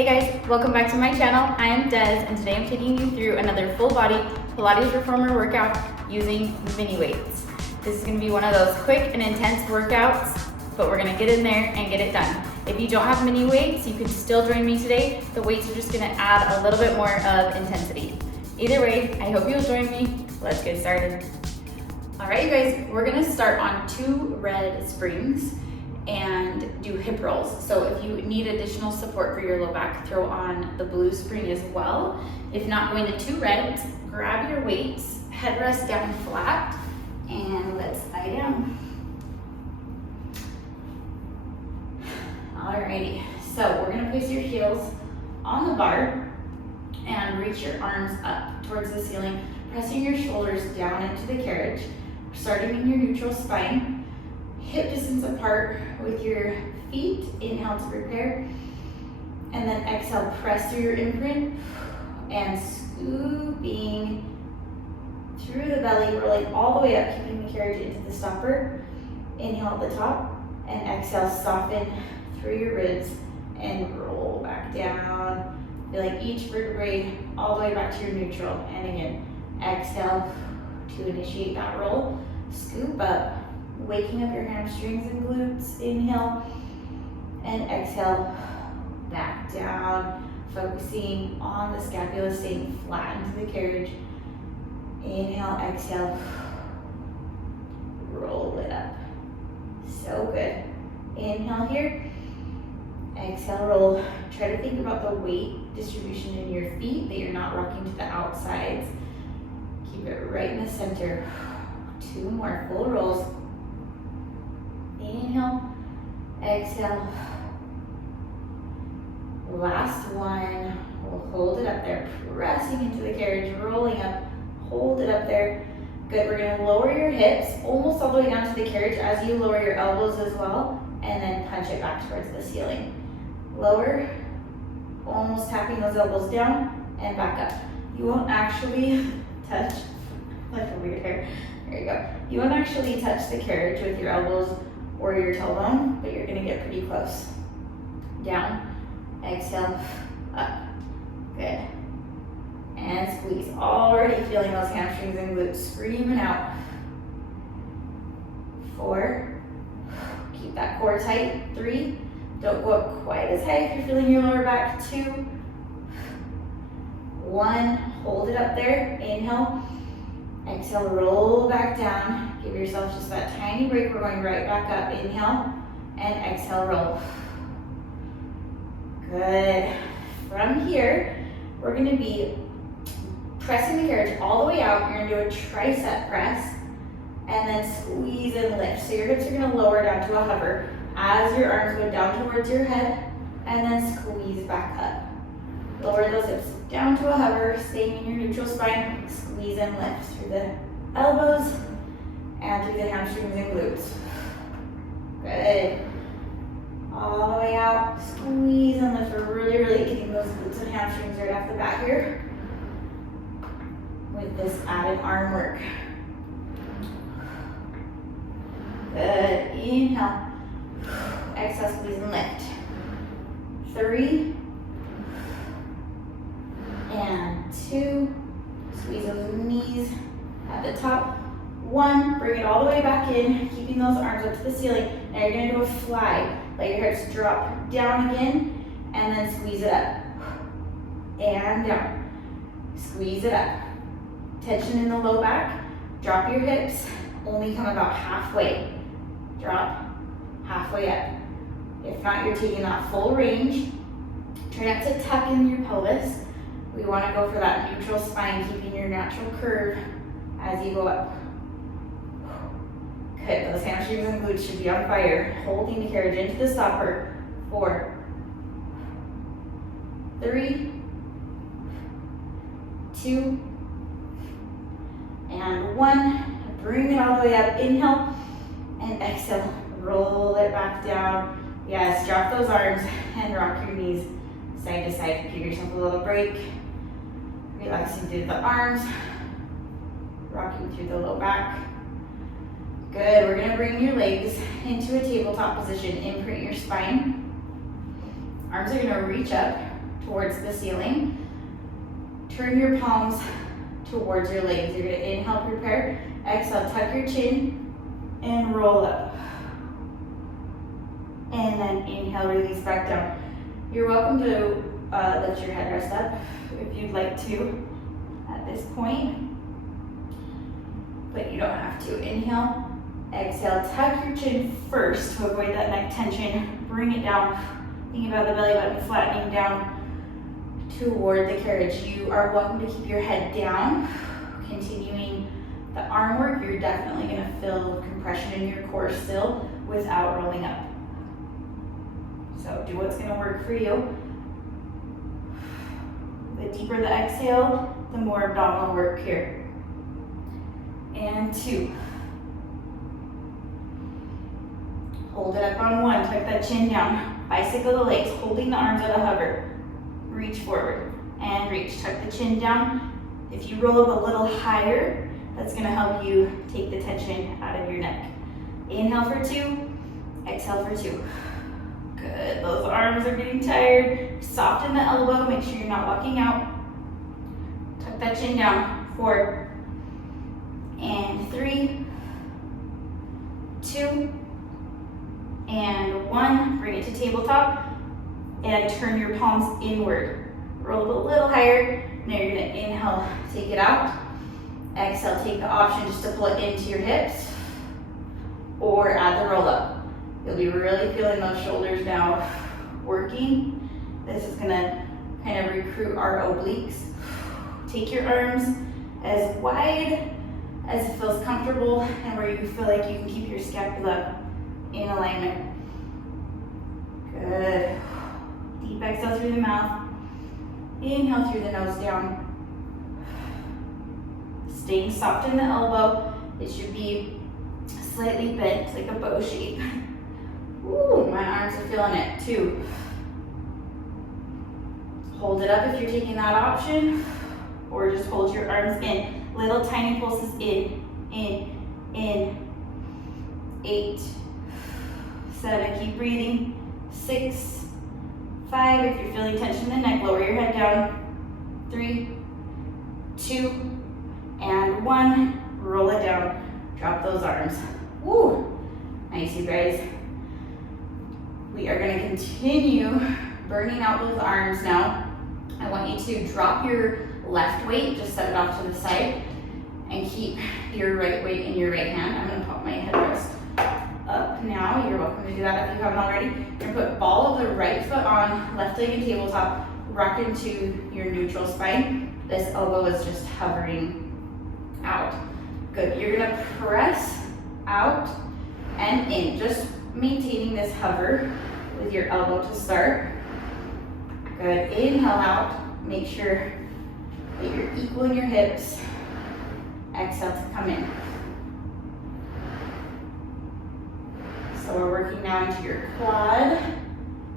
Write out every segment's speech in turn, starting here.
Hey guys, welcome back to my channel. I am Des, and today I'm taking you through another full body Pilates reformer workout using mini weights. This is going to be one of those quick and intense workouts, but we're going to get in there and get it done. If you don't have mini weights, you can still join me today. The weights are just going to add a little bit more of intensity. Either way, I hope you'll join me. Let's get started. All right, you guys, we're going to start on 2 red springs and do hip rolls. So if you need additional support for your low back, throw on the blue spring as well. If not, going to 2 reds, grab your weights, headrest down flat, and let's lie down. Alrighty, so we're gonna place your heels on the bar and reach your arms up towards the ceiling, pressing your shoulders down into the carriage, starting in your neutral spine. Hip distance apart with your feet. Inhale to prepare. And then exhale, press through your imprint and scooping through the belly, rolling all the way up, keeping the carriage into the stopper. Inhale at the top and exhale, soften through your ribs and roll back down. Feeling each vertebrae all the way back to your neutral. And again, exhale to initiate that roll. Scoop up. Waking up your hamstrings and glutes. Inhale and exhale back down, focusing on the scapula staying flat into the carriage. Inhale, exhale, roll it up. So good. Inhale here, exhale, roll. Try to think about the weight distribution in your feet, that you're not rocking to the outsides. Keep it right in the center. 2 more full rolls. Inhale, exhale. Last one. We'll hold it up there, pressing into the carriage, rolling up, hold it up there. Good, we're gonna lower your hips almost all the way down to the carriage as you lower your elbows as well, and then punch it back towards the ceiling. Lower, almost tapping those elbows down, and back up. You won't actually touch, like a weird hair, there you go. You won't actually touch the carriage with your elbows or your tailbone, but you're gonna get pretty close. Down, exhale, up, good. And squeeze, already feeling those hamstrings and glutes screaming out. 4, keep that core tight. 3, don't go up quite as high if you're feeling your lower back. 2, 1, hold it up there, inhale, exhale, roll back down. Give yourself just that tiny break. We're going right back up. Inhale and exhale, roll. Good. From here, we're gonna be pressing the carriage all the way out. You're gonna do a tricep press and then squeeze and lift. So your hips are gonna lower down to a hover as your arms go down towards your head and then squeeze back up. Lower those hips down to a hover, staying in your neutral spine. Squeeze and lift through the elbows and through the hamstrings and glutes. Good. All the way out, squeeze and lift. We're really getting those glutes and hamstrings right off the bat here with this added arm work. Good. Inhale. Exhale, squeeze and lift. 3 and 2. Squeeze those knees at the top. 1, bring it all the way back in, keeping those arms up to the ceiling. Now you're gonna do a fly. Let your hips drop down again, and then squeeze it up. And down. Squeeze it up. Tension in the low back. Drop your hips, only come about halfway. Drop, halfway up. If not, you're taking that full range. Try not to tuck in your pelvis. We wanna go for that neutral spine, keeping your natural curve as you go up. Good, those hamstrings and glutes should be on fire. Holding the carriage into the stopper. 4, 3, 2, and 1. Bring it all the way up. Inhale and exhale. Roll it back down. Yes, drop those arms and rock your knees side to side. Give yourself a little break. Relaxing through the arms. Rocking through the low back. Good, we're gonna bring your legs into a tabletop position. Imprint your spine. Arms are gonna reach up, towards the ceiling. Turn your palms towards your legs. You're gonna inhale, prepare. Exhale, tuck your chin and roll up. And then inhale, release back down. You're welcome to lift your headrest up if you'd like to at this point, but you don't have to. Inhale, exhale, tuck your chin first to avoid that neck tension. Bring it down. Think about the belly button flattening down toward the carriage. You are welcome to keep your head down. Continuing the arm work, you're definitely going to feel compression in your core still without rolling up. So do what's going to work for you. The deeper the exhale, the more abdominal work here. And 2. Hold it up on 1, tuck that chin down. Bicycle the legs, holding the arms at a hover. Reach forward and reach, tuck the chin down. If you roll up a little higher, that's gonna help you take the tension out of your neck. Inhale for 2, exhale for 2. Good, those arms are getting tired. Soften the elbow, make sure you're not walking out. Tuck that chin down, 4, and 3, 2, and 1. Bring it to tabletop and turn your palms inward. Roll up a little higher. Now you're gonna inhale, take it out. Exhale, take the option just to pull it into your hips or add the roll up. You'll be really feeling those shoulders now working. This is gonna kind of recruit our obliques. Take your arms as wide as it feels comfortable and where you feel like you can keep your scapula in alignment. Good. Deep exhale through the mouth. Inhale through the nose down. Staying soft in the elbow. It should be slightly bent, like a bow shape. Ooh, my arms are feeling it. 2. Hold it up if you're taking that option, or just hold your arms in. Little tiny pulses in. 8, 7, keep breathing. 6, 5, if you're feeling tension in the neck, lower your head down. 3, 2, and 1. Roll it down. Drop those arms. Woo! Nice, you guys. We are going to continue burning out those arms now. I want you to drop your left weight, just set it off to the side, and keep your right weight in your right hand. I'm going to pop my headrest up now. You're welcome to do that if you haven't already. You're going to put ball of the right foot on, left leg in tabletop, rock into your neutral spine. This elbow is just hovering out. Good. You're going to press out and in, just maintaining this hover with your elbow to start. Good. Inhale out. Make sure that you're equal in your hips. Exhale to come in. So we're working now into your quad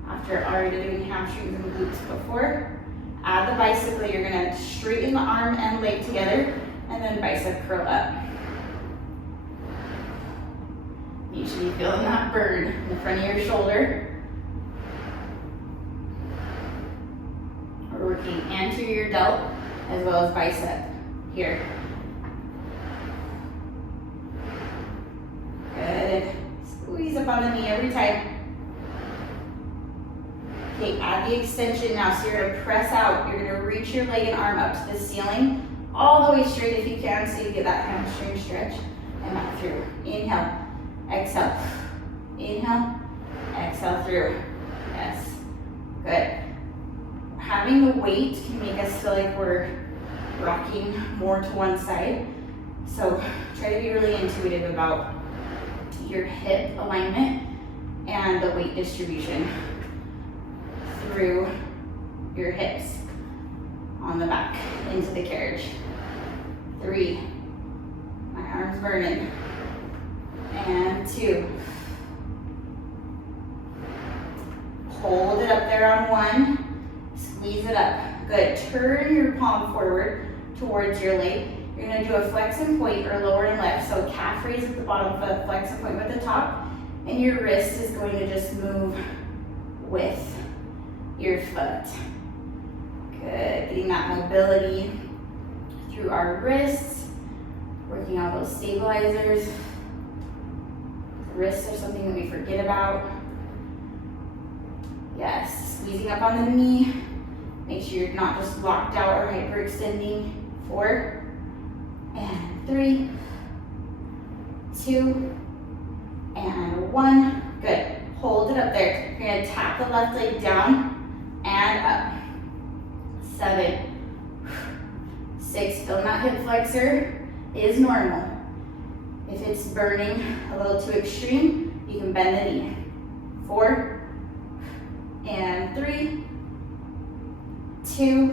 after already doing hamstrings and glutes before. Add the bicycle. You're going to straighten the arm and leg together and then bicep curl up. You should be feeling that burn in the front of your shoulder. We're working anterior delt as well as bicep here. Good. Squeeze up on the knee every time. Okay, add the extension now. So you're going to press out. You're going to reach your leg and arm up to the ceiling, all the way straight if you can, so you get that hamstring stretch and back through. Inhale. Exhale. Inhale. Exhale through. Yes. Good. Having the weight can make us feel like we're rocking more to one side. So try to be really intuitive about your hip alignment and the weight distribution through your hips on the back into the carriage. 3. My arm's burning. And 2. Hold it up there on 1. Squeeze it up. Good. Turn your palm forward towards your leg. You're going to do a flex and point or lower and left. So calf raise at the bottom foot, flex and point with the top. And your wrist is going to just move with your foot. Good, getting that mobility through our wrists, working on those stabilizers. The wrists are something that we forget about. Yes, squeezing up on the knee. Make sure you're not just locked out or hyperextending. 4 and 3, 2 and 1. Good. Hold it up there. You're gonna tap the left leg down and up. 7, 6. Feeling that hip flexor is normal. If it's burning a little too extreme, you can bend the knee. 4 and 3, 2,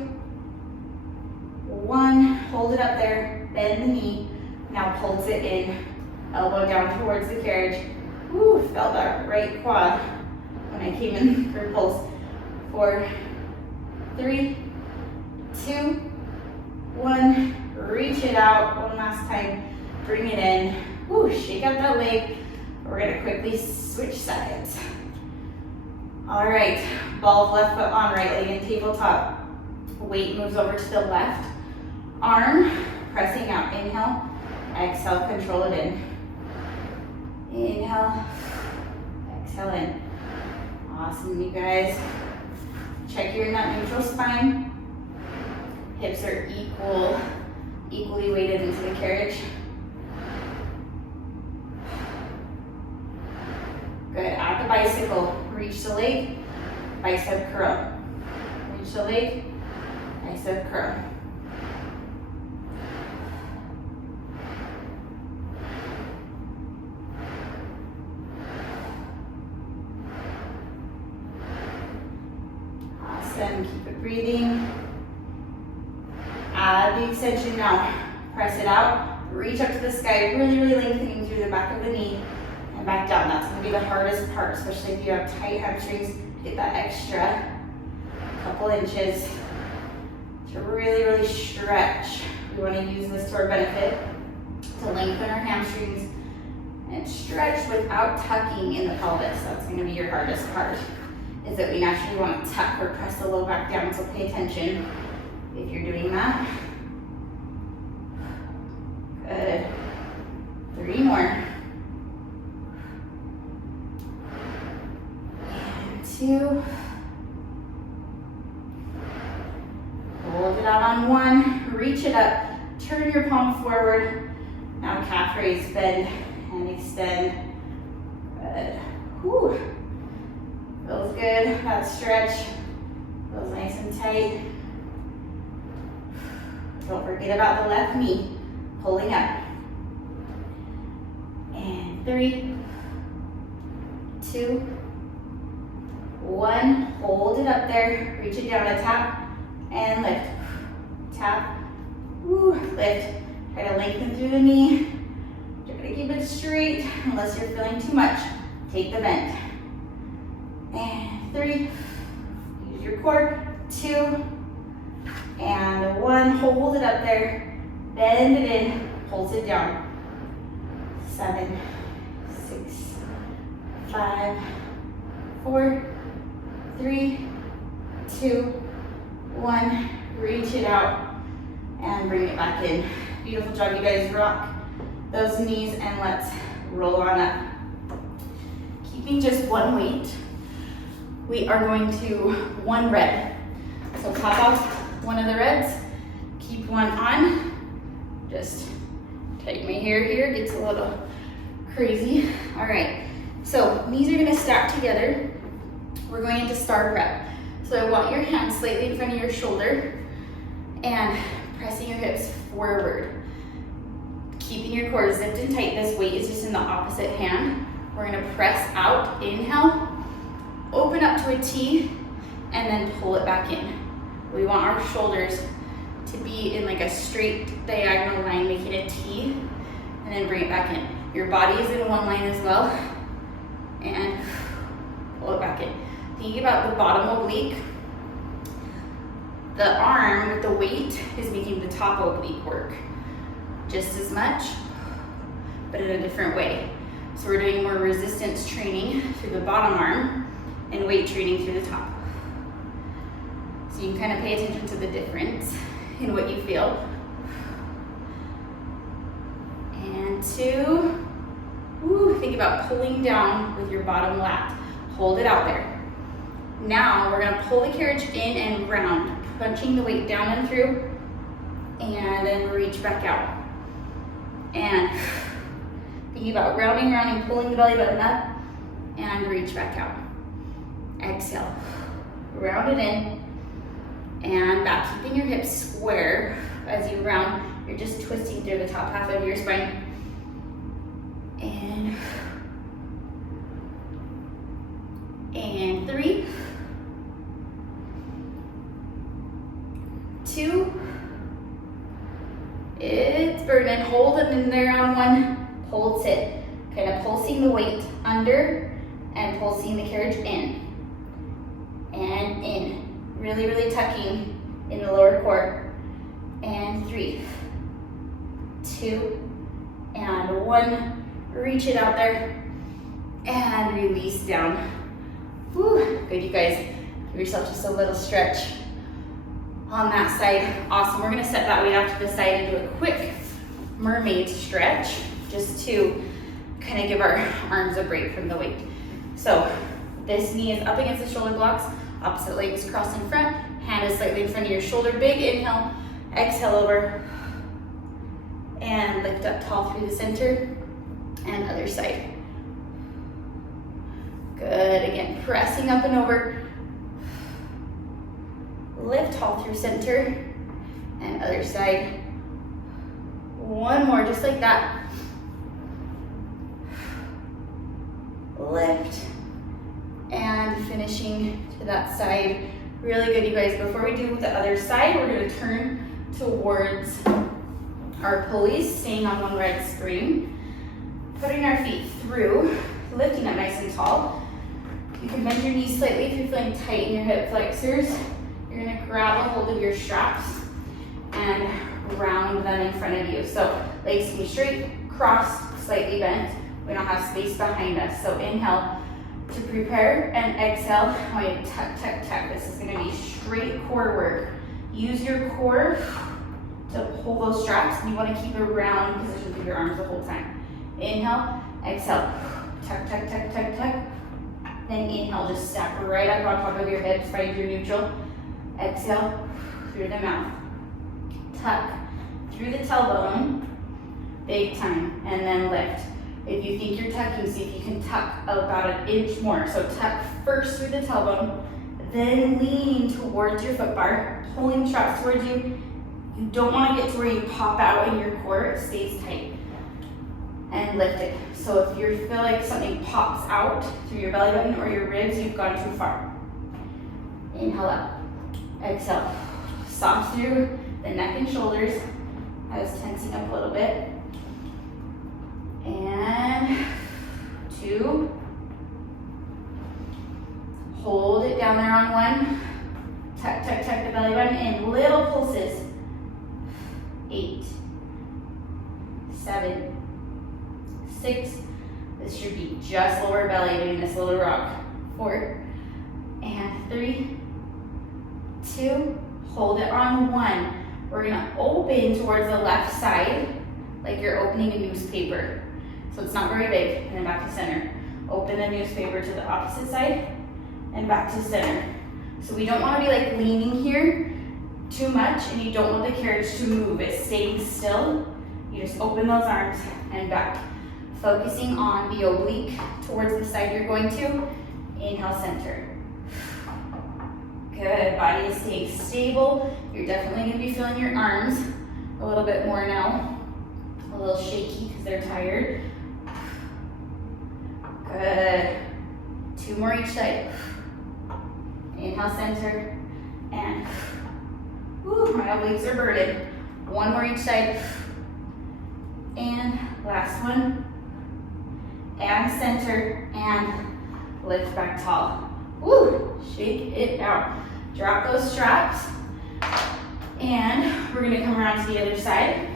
1. Hold it up there. Bend the knee. Now pulse it in. Elbow down towards the carriage. Woo, felt that right quad when I came in for pulse. 4, 3, 2, 1. Reach it out. One last time. Bring it in. Woo, shake out that leg. We're gonna quickly switch sides. All right, ball of left foot on, right leg in tabletop. Weight moves over to the left arm, pressing out. Inhale, exhale, control it in. Inhale, exhale in. Awesome, you guys. Check you're in that neutral spine. Hips are equally weighted into the carriage. Good, at the bicycle, reach the leg, bicep curl. Reach the leg, bicep curl. Awesome, keep it breathing. Add the extension now. Press it out, reach up to the sky, really lengthening through the back of the knee and back down. That's gonna be the hardest part, especially if you have tight hamstrings. Get that extra couple inches to really stretch. We wanna use this to our benefit to lengthen our hamstrings and stretch without tucking in the pelvis. That's gonna be your hardest part, is that we naturally wanna tuck or press the low back down, so pay attention if you're doing that. Good. 3 more. And 2. Hold it out on 1. Reach it up. Turn your palm forward. Now calf raise, bend and extend. Good. Whew. Feels good. That stretch feels nice and tight. Don't forget about the left knee. Pulling up. And 3, 2, 1. Hold it up there. Reach it down to tap and lift. Tap. Woo, lift. Try to lengthen through the knee. You're gonna keep it straight unless you're feeling too much. Take the bend. And 3. Use your core. 2 and 1. Hold it up there. Bend it in, pulse it down. 7, 6, 5, 4, 3, 2, 1. Reach it out and bring it back in. Beautiful job, you guys. Rock those knees and let's roll on up. Keeping just one weight, we are going to 1 red. So pop off one of the reds, keep one on. Just take my hair here, gets a little crazy. All right, so knees are gonna stack together. We're going into star rep. So I want your hands slightly in front of your shoulder and pressing your hips forward. Keeping your core zipped and tight. This weight is just in the opposite hand. We're gonna press out, inhale, open up to a T, and then pull it back in. We want our shoulders to be in like a straight diagonal line, making a T, and then bring it back in. Your body is in one line as well, and pull it back in. Think about the bottom oblique. The arm with the weight is making the top oblique work just as much, but in a different way. So we're doing more resistance training through the bottom arm and weight training through the top. So So you can kind of pay attention to the difference in what you feel. And 2. Woo, think about pulling down with your bottom lat. Hold it out there. Now we're gonna pull the carriage in and round, punching the weight down and through, and then reach back out. And thinking about rounding, rounding, pulling the belly button up, and reach back out. Exhale, round it in, and back, keeping your hips square as you round. You're just twisting through the top half of your spine. And 3, 2, it's burning. Hold it in there on 1, hold sit. Kind of pulsing the weight under and pulsing the carriage in and in. Really, really tucking in the lower core. And 3, 2, and 1. Reach it out there and release down. Whew, good, you guys. Give yourself just a little stretch on that side. Awesome. We're gonna set that weight out to the side and do a quick mermaid stretch just to kind of give our arms a break from the weight. So this knee is up against the shoulder blocks, opposite leg is crossed in front, hand is slightly in front of your shoulder. Big inhale, exhale over, and lift up tall through the center, and other side. Good, again, pressing up and over. Lift tall through center, and other side. 1 more, just like that. Lift, and finishing to that side. Really good, you guys. Before we do the other side, we're gonna turn towards our pulleys, staying on one red spring. Putting our feet through, lifting up nice and tall. You can bend your knees slightly if you're feeling tight in your hip flexors. You're gonna grab a hold of your straps and round them in front of you. So legs can be straight, crossed, slightly bent. We don't have space behind us. So inhale to prepare, and exhale. I want you to tuck, tuck, tuck. This is gonna be straight core work. Use your core to pull those straps, and you wanna keep a round position through your arms the whole time. Inhale, exhale, tuck, tuck, tuck, tuck, tuck. Then inhale, just stack right up on top of your hips, find your neutral. Exhale, through the mouth. Tuck through the tailbone, big time, and then lift. If you think you're tucking, see if you can tuck about an inch more. So tuck first through the tailbone, then lean towards your foot bar, pulling straps towards you. You don't want to get to where you pop out in your core, it stays tight. And lift it. So if you feel like something pops out through your belly button or your ribs, you've gone too far. Inhale up. Exhale. Soft through the neck and shoulders. I was tensing up a little bit. And 2. Hold it down there on 1. Tuck, tuck, tuck the belly button in little pulses. 8, 7, 6. This should be just lower belly doing this little rock. 4, and 3, 2. Hold it on 1. We're gonna open towards the left side like you're opening a newspaper. So it's not very big, and then back to center. Open the newspaper to the opposite side and back to center. So we don't want to be like leaning here too much, and you don't want the carriage to move. It's staying still. You just open those arms and back. Focusing on the oblique towards the side you're going to. Inhale, center. Good, body is staying stable. You're definitely going to be feeling your arms a little bit more now. A little shaky because they're tired. Good. 2 more each side. Inhale, center, and whew, my obliques are burdened. 1 more each side. And last one. And center, and lift back tall. Woo, shake it out. Drop those straps. And we're gonna come around to the other side.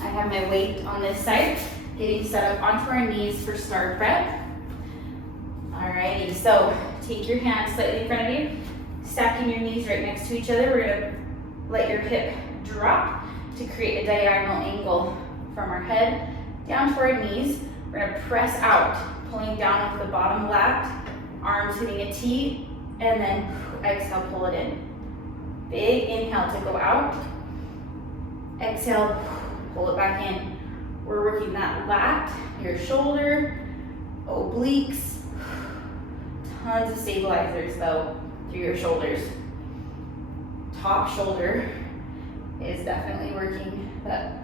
I have my weight on this side, getting set up onto our knees for start prep. Alrighty, so take your hands slightly in front of you, stack stacking your knees right next to each other. We're gonna let your hip drop to create a diagonal angle from our head down to our knees. We're gonna press out, pulling down with the bottom lat, arms hitting a T, and then exhale, pull it in. Big inhale to go out. Exhale, pull it back in. We're working that lat, your shoulder, obliques. Tons of stabilizers though through your shoulders. Top shoulder is definitely working that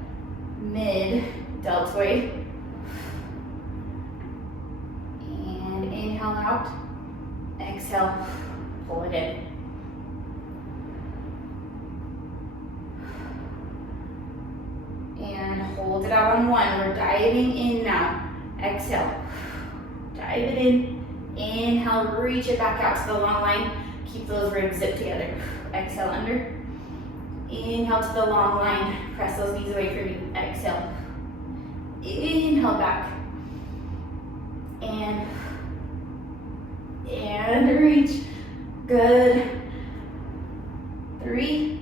mid deltoid. And inhale out, exhale, pull it in. And hold it out on one. We're diving in now. Exhale, dive it in. Inhale, reach it back out to the long line. Keep those ribs zipped together. Exhale, under. Inhale to the long line. Press those knees away from you. Exhale. Inhale back. And reach. Good. 3.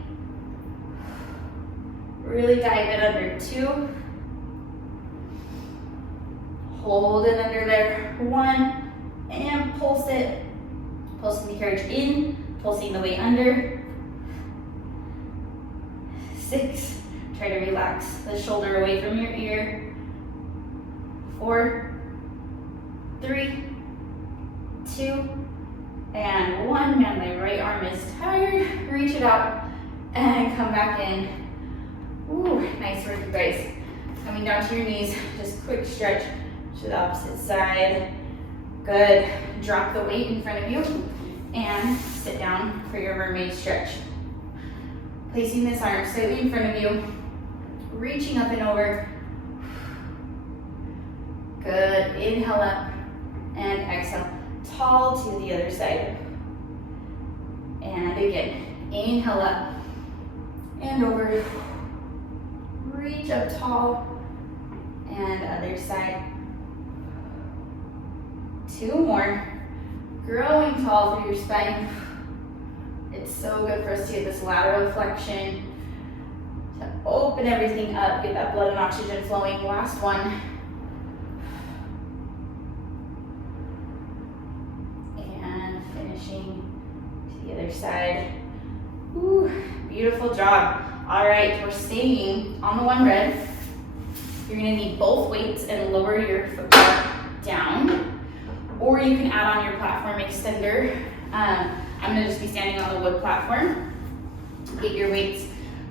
Really dive it under. 2. Hold it under there. 1. And pulse it. Pulsing the carriage in, pulsing the weight under. 6. Try to relax the shoulder away from your ear. 4, 3, 2, and 1. Now my right arm is tired. Reach it out and come back in. Ooh, nice work, you guys. Coming down to your knees, just quick stretch to the opposite side. Good. Drop the weight in front of you and sit down for your mermaid stretch. Placing this arm slightly in front of you, reaching up and over. Good. Inhale up and exhale. Tall to the other side. And again, inhale up and over. Reach up tall and other side. 2 more. Growing tall through your spine. It's so good for us to get this lateral flexion, to open everything up, get that blood and oxygen flowing. Last one. And finishing to the other side. Ooh, beautiful job. All right, we're staying on the one red. You're gonna need both weights and lower your foot down. Or you can add on your platform extender. I'm gonna just be standing on the wood platform. Get your weights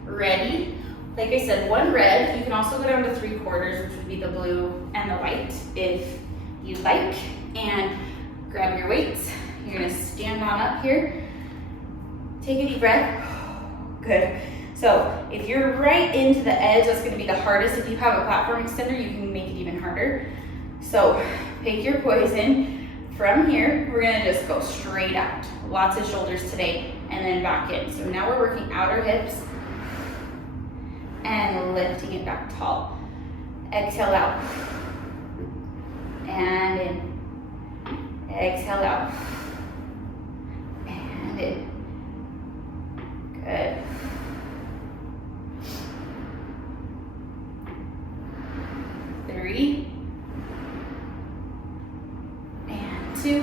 ready. Like I said, one red. You can also go down to 3/4, which would be the blue and the white if you like. And grab your weights. You're gonna stand on up here. Take a deep breath. Good. So if you're right into the edge, that's gonna be the hardest. If you have a platform extender, you can make it even harder. So pick your poison. From here, we're gonna just go straight out. Lots of shoulders today, and then back in. So now we're working outer hips and lifting it back tall. Exhale out. And in. Exhale out. And in. Good. Three. 2,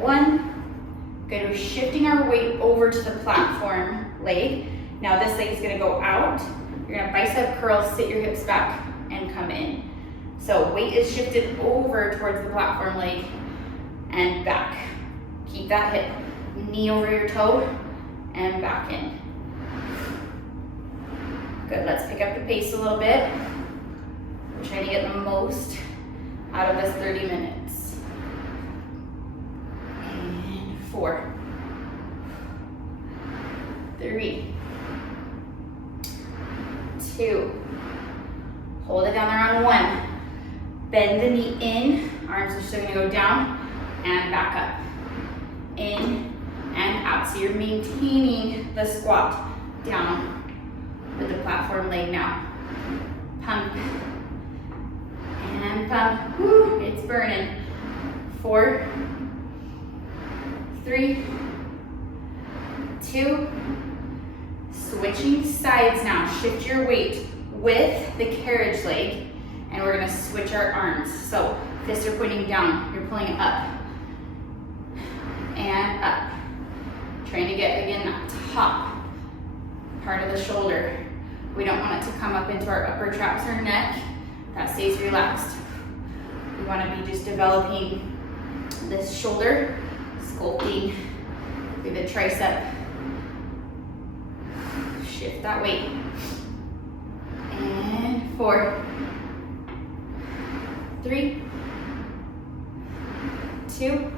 1. Good, we're shifting our weight over to the platform leg. Now this leg is gonna go out. You're gonna bicep curl, sit your hips back, and come in. So weight is shifted over towards the platform leg and back. Keep that hip, knee over your toe, and back in. Good, let's pick up the pace a little bit. We're trying to get the most out of this 30 minutes. And 4, 3, 2. Hold it down there on 1. Bend the knee in. Arms are still gonna go down and back up. In and out. So you're maintaining the squat down with the platform leg now. Pump. And pump. Woo, it's burning. 4, 3, 2, switching sides now. Shift your weight with the carriage leg, and we're gonna switch our arms. So fists are pointing down, you're pulling it up and up. Trying to get, again, that top part of the shoulder. We don't want it to come up into our upper traps or neck. That stays relaxed. We want to be just developing this shoulder, sculpting through the tricep. Shift that weight. And 4, 3, 2,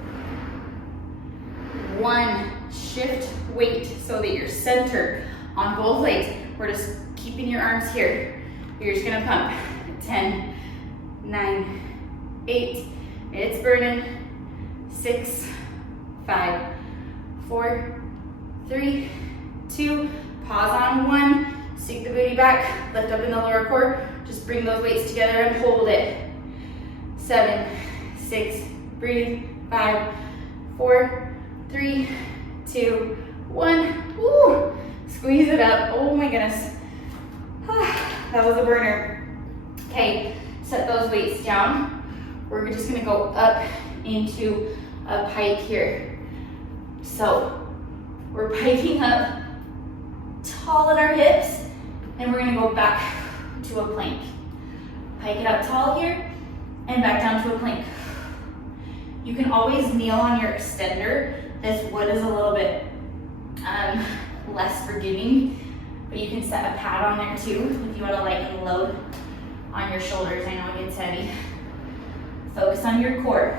1. Shift weight so that you're centered on both legs. We're just keeping your arms here. You're just gonna pump. 10, 9, 8, it's burning. 6, 5, 4, 3, 2, pause on 1, sink the booty back, lift up in the lower core, just bring those weights together and hold it. 7, 6, breathe, 5, 4, 3, 2, 1, woo, squeeze it up, oh my goodness, that was a burner. Okay, set those weights down. We're just gonna go up into a pike here. So we're piking up tall at our hips, and we're gonna go back to a plank. Pike it up tall here, and back down to a plank. You can always kneel on your extender. This wood is a little bit less forgiving, but you can set a pad on there too if you want to lighten the load on your shoulders. I know it gets heavy. Focus on your core.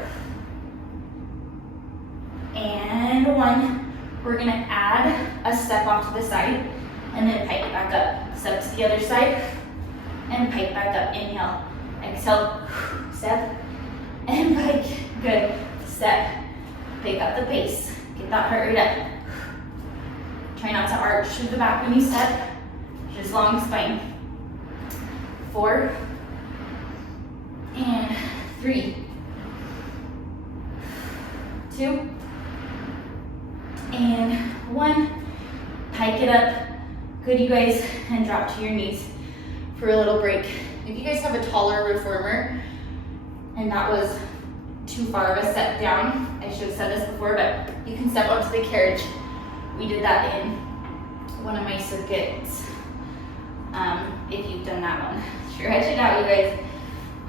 And 1, we're gonna add a step off to the side and then pike back up. Step to the other side and pike back up. Inhale, exhale, step and pike. Good. Step, pick up the pace. Get that heart rate up. Try not to arch through the back when you step, just long spine. 4, and 3, 2, and 1. Pike it up. Good, you guys, and drop to your knees for a little break. If you guys have a taller reformer and that was too far of a step down, I should have said this before, but you can step up to the carriage. We did that in one of my circuits. If you've done that one, stretch it out, you guys.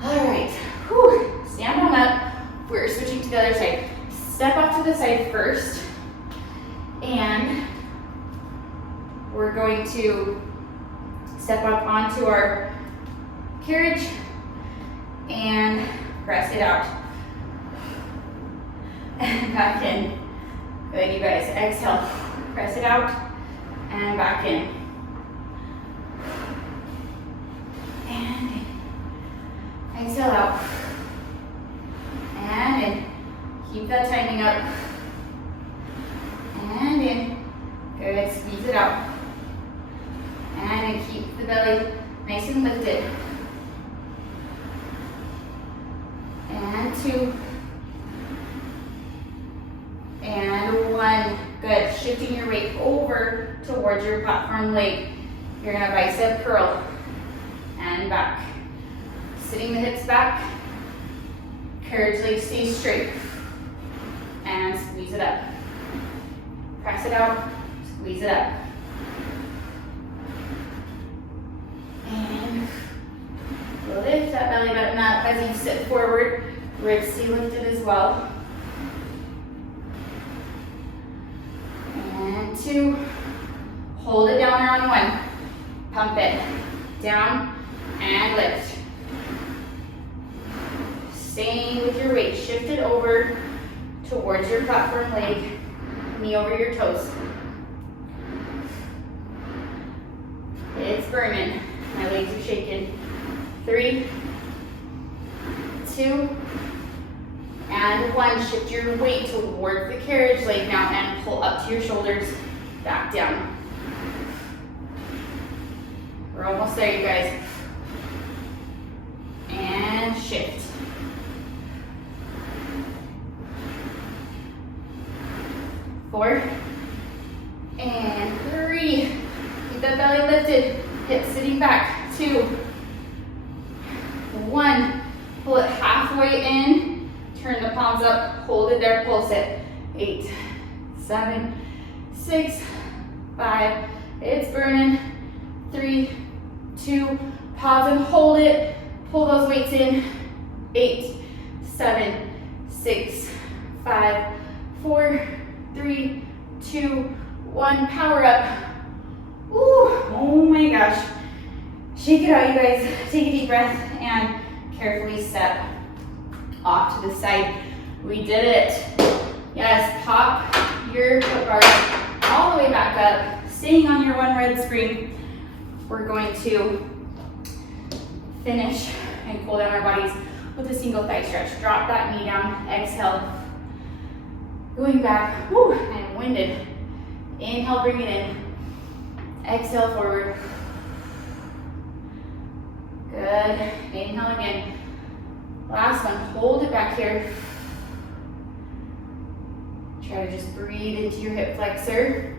All right, whew. Stand on up. We're switching to the other side. Step off to the side first, and we're going to step up onto our carriage and press it out. And back in. Good, you guys. Exhale. Press it out and back in. And in. Exhale out. And in. Keep that timing up. And in. Good. Squeeze it out. And in. Keep the belly nice and lifted. And 2. And 1. Good. Shifting your weight over towards your platform leg. You're gonna bicep curl and back. Sitting the hips back. Carriage leg stays straight. And squeeze it up. Press it out. Squeeze it up. And lift that belly button up as you sit forward. Ribs stay lifted as well. And 2, hold it down there on 1, pump it, down and lift. Staying with your weight, shift it over towards your platform leg, knee over your toes. It's burning, my legs are shaking. 3, 2, and 1. Shift your weight towards the carriage leg now and pull up to your shoulders, back down. We're almost there, you guys. And shift. 4, and 3. Keep that belly lifted, hips sitting back. 2, 1. Pull it halfway in, turn the palms up, hold it there, pulse it. 8, 7, 6, 5, it's burning. 3, 2, pause and hold it. Pull those weights in. 8, 7, 6, 5, 4, 3, 2, 1. Power up. Ooh, oh my gosh. Shake it out, you guys. Take a deep breath and carefully step off to the side. We did it. Yes, pop your foot bars all the way back up, staying on your one red spring. We're going to finish and cool down our bodies with a single thigh stretch. Drop that knee down, exhale. Going back, whoo, I'm winded. Inhale, bring it in. Exhale, forward. Good, inhale again. Last one, hold it back here. Try to just breathe into your hip flexor.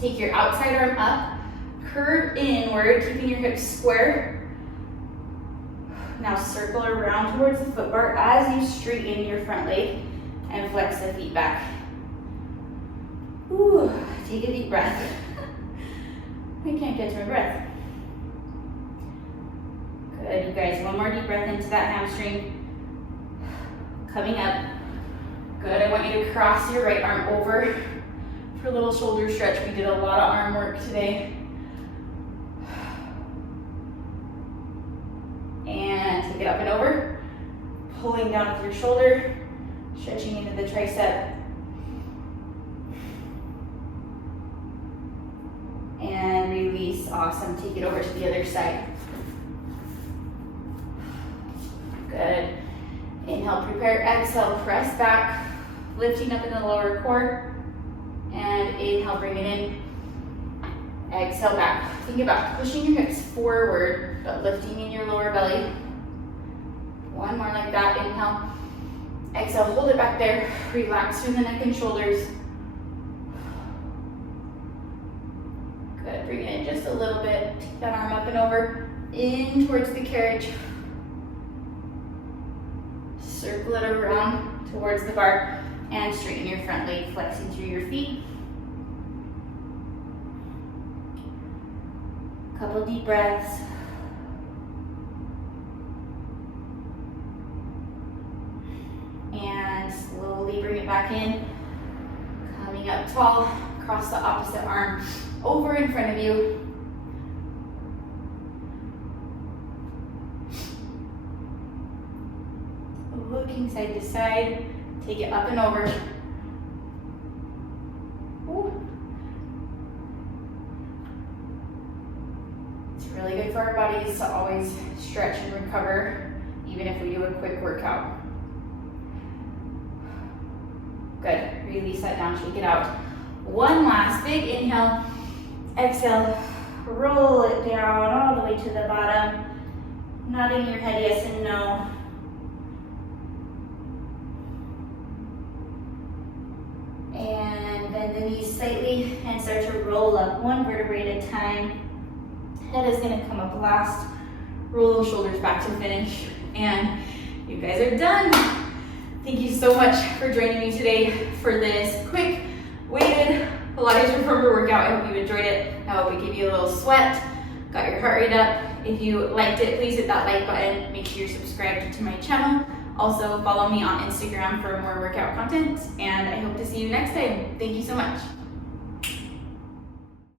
Take your outside arm up, curve inward, keeping your hips square. Now circle around towards the foot bar as you straighten your front leg and flex the feet back. Ooh, take a deep breath. I can't catch my breath. Good, you guys, one more deep breath into that hamstring. Coming up. Good, I want you to cross your right arm over for a little shoulder stretch. We did a lot of arm work today. And take it up and over. Pulling down with your shoulder, stretching into the tricep. And release, awesome. Take it over to the other side. Good. Inhale, prepare, exhale, press back, lifting up in the lower core. And inhale, bring it in. Exhale back. Think about pushing your hips forward, but lifting in your lower belly. One more like that, inhale. Exhale, hold it back there. Relax through the neck and shoulders. Good, bring it in just a little bit. Take that arm up and over, in towards the carriage. Circle it around towards the bar and straighten your front leg, flexing through your feet. Couple deep breaths. And slowly bring it back in. Coming up tall, cross the opposite arm over in front of you. Looking side to side, take it up and over. Ooh. It's really good for our bodies to always stretch and recover, even if we do a quick workout. Good, release that down, shake it out. One last big inhale, exhale, roll it down all the way to the bottom, nodding your head yes and no. And bend the knees slightly and start to roll up one vertebrae at a time. Head is going to come up last. Roll those shoulders back to finish. And you guys are done. Thank you so much for joining me today for this quick weighted Pilates reformer workout. I hope you enjoyed it. I hope it gave you a little sweat, got your heart rate up. If you liked it, please hit that like button. Make sure you're subscribed to my channel. Also, follow me on Instagram for more workout content, and I hope to see you next time. Thank you so much.